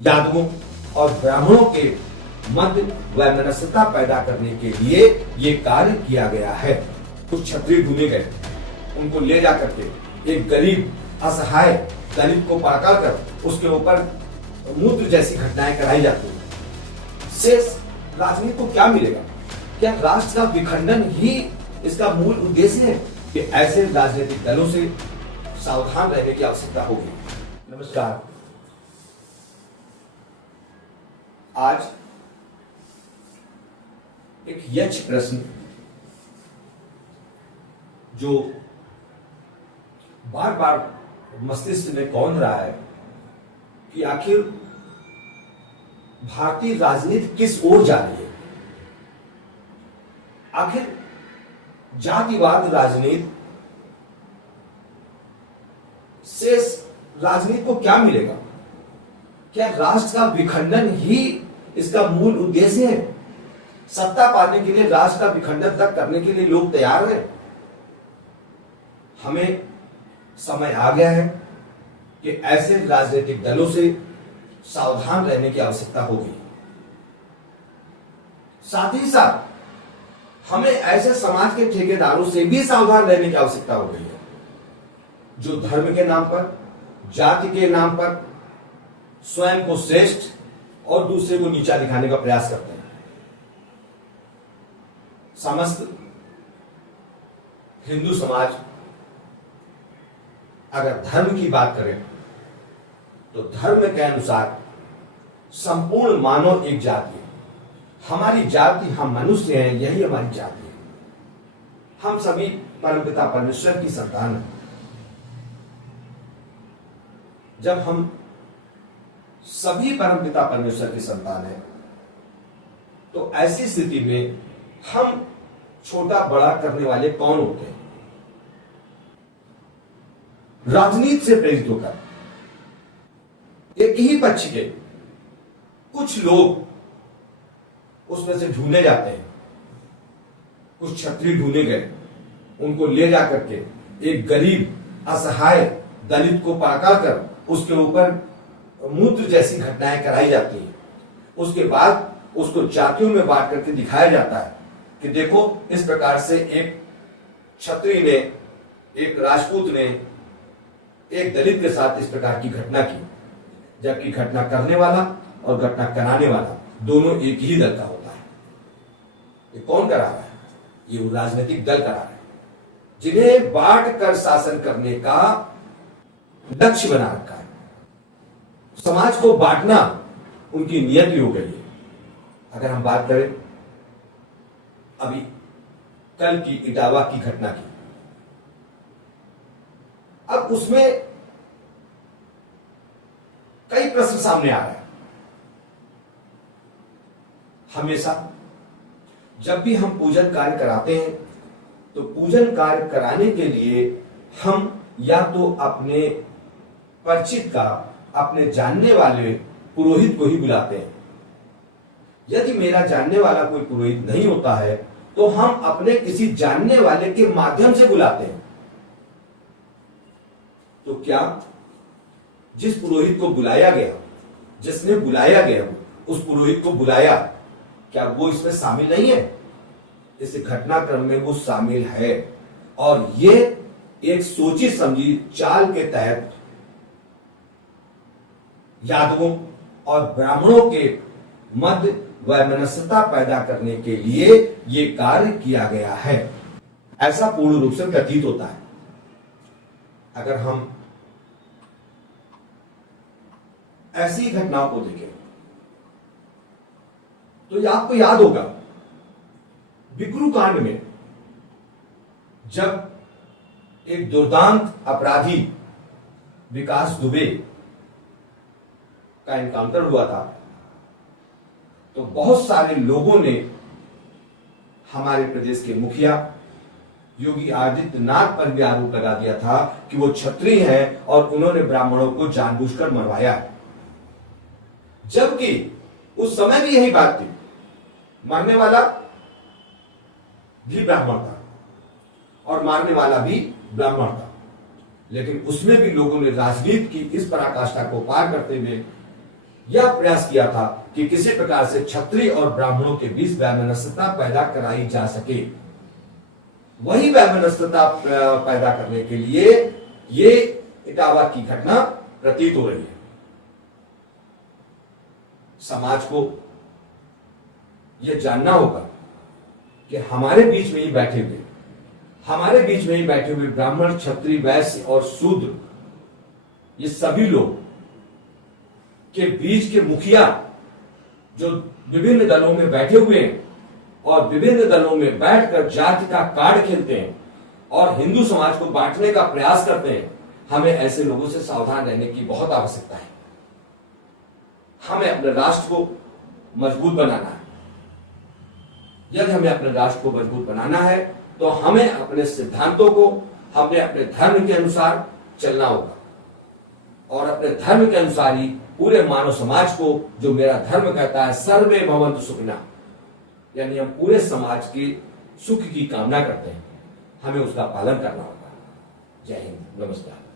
यादवों और ब्राह्मणों के मध्य वैमनस्यता पैदा करने के लिए ये कार्य किया गया है। कुछ क्षत्रिय ढूंढे गए, उनको ले जा करके एक गरीब असहाय दलित को पकड़ कर उसके ऊपर मूत्र जैसी घटनाएं कराई जाती है। शेष राजनीति को क्या मिलेगा? क्या राष्ट्र का विखंडन ही इसका मूल उद्देश्य है? कि ऐसे राजनीतिक दलों से सावधान रहने की आवश्यकता होगी। नमस्कार। आज एक यक्ष प्रश्न जो बार बार मस्तिष्क में कौंध रहा है कि आखिर भारतीय राजनीति किस ओर जा रही है। आखिर जातिवाद राजनीति से राजनीति को क्या मिलेगा? क्या राष्ट्र का विखंडन ही इसका मूल उद्देश्य है? सत्ता पाने के लिए राष्ट्र का विखंडन तक करने के लिए लोग तैयार हैं। हमें समय आ गया है कि ऐसे राजनीतिक दलों से सावधान रहने की आवश्यकता होगी। साथ ही साथ हमें ऐसे समाज के ठेकेदारों से भी सावधान रहने की आवश्यकता हो गई है जो धर्म के नाम पर, जाति के नाम पर स्वयं को श्रेष्ठ और दूसरे को नीचा दिखाने का प्रयास करते हैं। समस्त हिंदू समाज अगर धर्म की बात करें तो धर्म के अनुसार संपूर्ण मानव एक जाति है। हमारी जाति, हम मनुष्य हैं, यही हमारी जाति है। हम सभी परमपिता परमेश्वर की संतान हैं। जब हम सभी परमपिता परमेश्वर की संतान हैं तो ऐसी स्थिति में हम छोटा बड़ा करने वाले कौन होते हैं? राजनीति से प्रेरित होकर एक ही पक्ष के कुछ लोग उसमें से ढूंढे जाते हैं। कुछ क्षत्रिय ढूंढे गए, उनको ले जा करके एक गरीब असहाय दलित को पकड़ कर उसके ऊपर मूत्र जैसी घटनाएं कराई जाती हैं। उसके बाद उसको जातियों में बांट करके दिखाया जाता है कि देखो, इस प्रकार से एक क्षत्रिय ने, एक राजपूत ने एक दलित के साथ इस प्रकार की घटना की, जबकि घटना करने वाला और घटना कराने वाला दोनों एक ही दल का होता है। ये कौन करा रहा है? ये वो राजनीतिक दल करा रहा है जिन्हें बांट कर शासन करने का लक्ष्य बना रखा है। समाज को बांटना उनकी नियति हो गई है। अगर हम बात करें अभी कल की इटावा की घटना की, अब उसमें कई प्रश्न सामने आ रहे हैं। हमेशा जब भी हम पूजन कार्य कराते हैं तो पूजन कार्य कराने के लिए हम या तो अपने परिचित का, अपने जानने वाले पुरोहित को ही बुलाते हैं। यदि मेरा जानने वाला कोई पुरोहित नहीं होता है तो हम अपने किसी जानने वाले के माध्यम से बुलाते हैं। तो क्या जिस पुरोहित को बुलाया गया, जिसने बुलाया गया, उस पुरोहित को बुलाया, क्या वो इसमें शामिल नहीं है? इस घटनाक्रम में वो शामिल है। और ये एक सोची समझी चाल के तहत यादवों और ब्राह्मणों के मध्य वैमनस्यता पैदा करने के लिए ये कार्य किया गया है, ऐसा पूर्ण रूप से प्रतीत होता है। अगर हम ऐसी घटनाओं को देखें तो आपको याद होगा बिकरू कांड में जब एक दुर्दांत अपराधी विकास दुबे का एनकाउंटर हुआ था तो बहुत सारे लोगों ने हमारे प्रदेश के मुखिया योगी आदित्यनाथ पर भी आरोप लगा दिया था कि वो क्षत्रिय हैं और उन्होंने ब्राह्मणों को जानबूझकर मरवाया है। जबकि उस समय भी यही बात थी, मरने वाला भी ब्राह्मण था और मारने वाला भी ब्राह्मण था। लेकिन उसमें भी लोगों ने राजनीति की इस पराकाष्ठा को पार करते हुए यह प्रयास किया था कि किसी प्रकार से क्षत्रिय और ब्राह्मणों के बीच वैमनस्यता पैदा कराई जा सके। वही वैमनस्यता पैदा करने के लिए ये इटावा की घटना प्रतीत हो रही है। समाज को यह जानना होगा कि हमारे बीच में ही बैठे हुए ब्राह्मण, क्षत्रिय, वैश्य और शूद्र, ये सभी लोग के बीच के मुखिया जो विभिन्न दलों में बैठे हुए हैं और विभिन्न दलों में बैठकर जाति का कार्ड खेलते हैं और हिंदू समाज को बांटने का प्रयास करते हैं, हमें ऐसे लोगों से सावधान रहने की बहुत आवश्यकता है। हमें अपने राष्ट्र को मजबूत बनाना है। यदि हमें अपने राष्ट्र को मजबूत बनाना है तो हमें अपने सिद्धांतों को, हमें अपने धर्म के अनुसार चलना होगा और अपने धर्म के अनुसार ही पूरे मानव समाज को, जो मेरा धर्म कहता है सर्वे भवन्तु सुखिनः, यानी हम पूरे समाज के सुख की कामना करते हैं, हमें उसका पालन करना होगा। जय हिंद, नमस्कार।